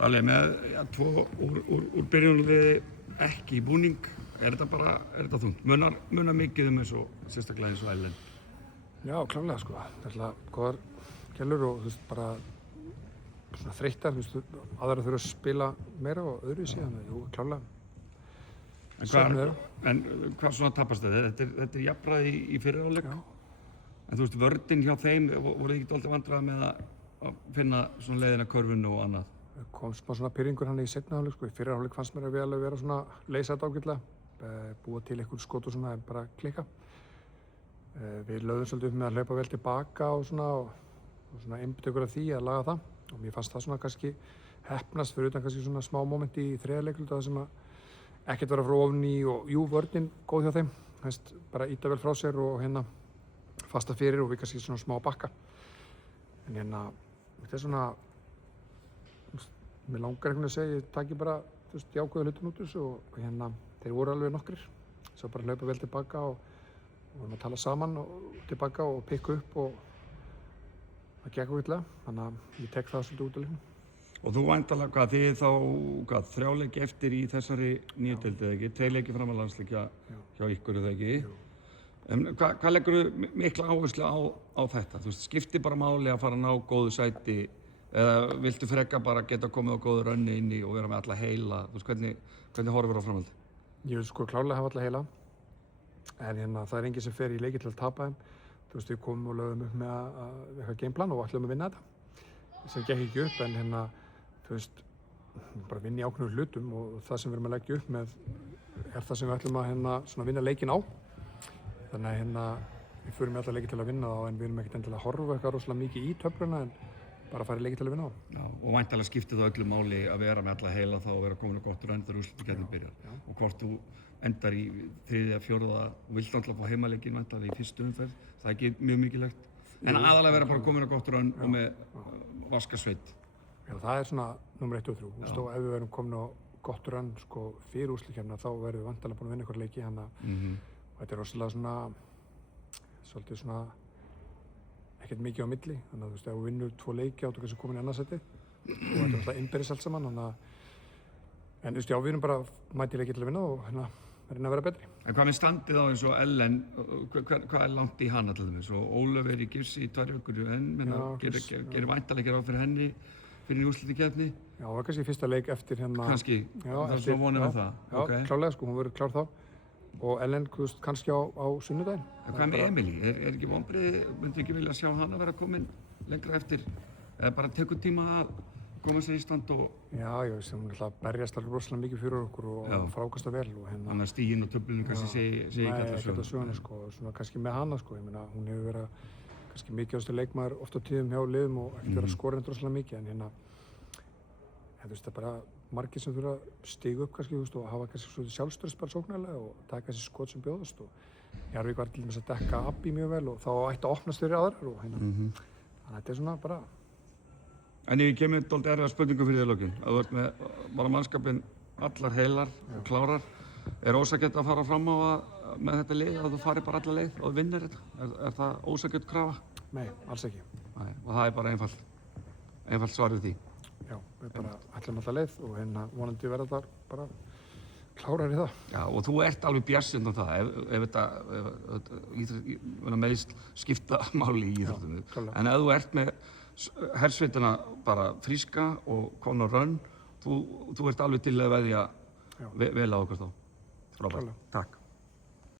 Alveg með tvo úr byrjunarliði ekki í búning, er þetta þungt? Munar mikið eins og sérstaklega eins og Ellen? Já, klárlega sko. Það er alltaf góðar gælur og þú veist bara svona þreyttar, þú veist, aðra þurfa að spila meira og öðruvísi, þannig að jú, klárlega. En hvað svona tapast þetta? Þetta er jafnræði í fyrri hálfleik. En þú veist, vörnin hjá þeim, voru þið ekki dálítið vandræða með að finna svona leiðina körfunu og annað? Kom smá svona pirringur hann í seinni hálfleik sko. Í fyrri hálfleik fannst mér að við alveg vera svona leysa þetta ágætlega, búa til einhvern skot og svona en bara klikka. Við lögðum svolítið upp með að hlaupa vel tilbaka og svona einbytta okkur af því að laga það. Og mér fannst það svona kannski heppnast fyrir utan kannski svona smá moment í þriðja leikluta þar sem að ekkert vera frá ofan í og jú, vörnin góð hjá þeim. Hæst bara íta vel frá sér og hérna fasta fyrir og við kannski svona smá bakka. En hérna, þetta er svona, mér langar einhvern veginn að segja, ég taki bara, þú veist, jákvæða hlutin út úr þessu og hérna, þeir voru alveg nokkrir. Svo bara hlaupa vel tilbaka og vorum að tala saman og tilbaka og pikka upp og það gekk ágætlega, þannig að ég tek það svolítið út af leiknum. Og þú væntanlega, þið þá, 3 leiki eftir í þessari nýju deildi eða ekki? 2 leiki fram að landsleikja hjá ykkur eða ekki? Jú. En hvað leggur mikla áherslu á þetta? Þú veist, skiptir bara máli að fara að ná góðu sæti eða viltu frekar bara geta komið á góðu rönni inn í og vera með alla heila? Þú veist, hvernig horfir á framhaldi? Ég vil sko klárlega hafa alla heila, en hérna, það er enginn sem fer í leiki til að tapa þeim. Þú veist, við komum og lögðum upp með eitthvað gameplan og ætlum að vinna þetta. Sem gekk ekki upp, en hérna, þú veist, bara vinna í ákveðnum hlutum og það sem við erum að leggja upp með er það sem við ætlum að hérna, svona vinna leikinn á. Þannig að hérna, við förum í alla leiki til að vinna þá en við erum ekkert endilega að horfa eitthvað rosalega mikið í töfluna en bara að fara í leiki til að vinna á. Já, og væntanlega skiptir það öllu máli að vera með alla heila þá og vera komin á gott rönn þegar úrslitakeppnin byrjar. Og hvort þú endar í 3., 4. og vilt alltaf fá heimaleikinn væntanlega í fyrstu umferð, það er ekki mjög mikilvægt. En aðalega vera bara komin á gott rönn og með vaskasveit. Já, það er svona nummer 1 og 3. Þú veist, og ef við verum komin á gott rönn sko fyrir úrslitakeppnina þá verðum við væntanlega búin að vinna einhver leiki hérna. Þetta er rosalega svona, svolítið svona, ekkert mikið á milli. Þannig að þú veist, ef við vinnum 2 leiki áttu kannski komin í annarsæti og þetta er alltaf innbyrðis allt saman. Þannig að, en þú veist, já, við erum bara mætið leiki til að vinna og hérna reyna að vera betri. En hvað með standið á eins og Ellen, hvað er langt í hana til dæmis? Og Ólöf er í gifsi í 2 vikur enn, gerir væntanlega ekki ráð fyrir henni fyrir úrslitakeppni? Já, það var kannski fyrsta leik eftir hérna. Kannski, það er svo vonið með það? Já, klárlega sko, hún verður klár þá. Og Ellen kannski á sunnudaginn. En hvað með Emily? Er ekki vonbrigði, myndi ekki vilja sjá hana vera komin lengra eftir? Eða bara tekur tíma að koma sér í stand og... Já, ég veist, hún ætla að berjast alveg rosalega mikið fyrir okkur og frákasta vel og hérna... Þannig að stíginn og töflunum kannski segi ekki alla söguna sko, svona kannski með hana sko, ég meina, hún hefur verið kannski mikilvægasti leikmaður oft á tíðum hjá liðum og ekkert verið að skora rosalega mikið, en hérna... Þú veist, það er bara margir sem þurfa að stiga upp kannski, þú veist, og hafa kannski svolítið sjálfstraust bara sóknarlega og taka þessi skot sem bjóðast og Jarvík var til dæmis að dekka Abbi mjög vel og þá ætti að opnast fyrir aðrar og hérna. Þannig að þetta er svona bara... En ég kemur dálítið erfiða spurningu fyrir þér í lokin. Að þú ert með bara mannskapinn allar heilar og klárar. Er ósakett að fara fram á með þetta lið að þú farir bara alla leið og vinnir þetta? Er það ósakett krafa? Nei, alls ekki. Nei, og það er bara einfalt svarið því. Já, við bara ætlum alla leið og hérna vonandi verða þar bara klárar í það. Já, og þú ert alveg bjartsýnn á það ef þetta meiðsl skipta máli í íþróttunum. En ef þú ert með hersveitina bara fríska og komin á rönn, þú ert alveg til að veðja vel á okkur þá. Frábært. Takk.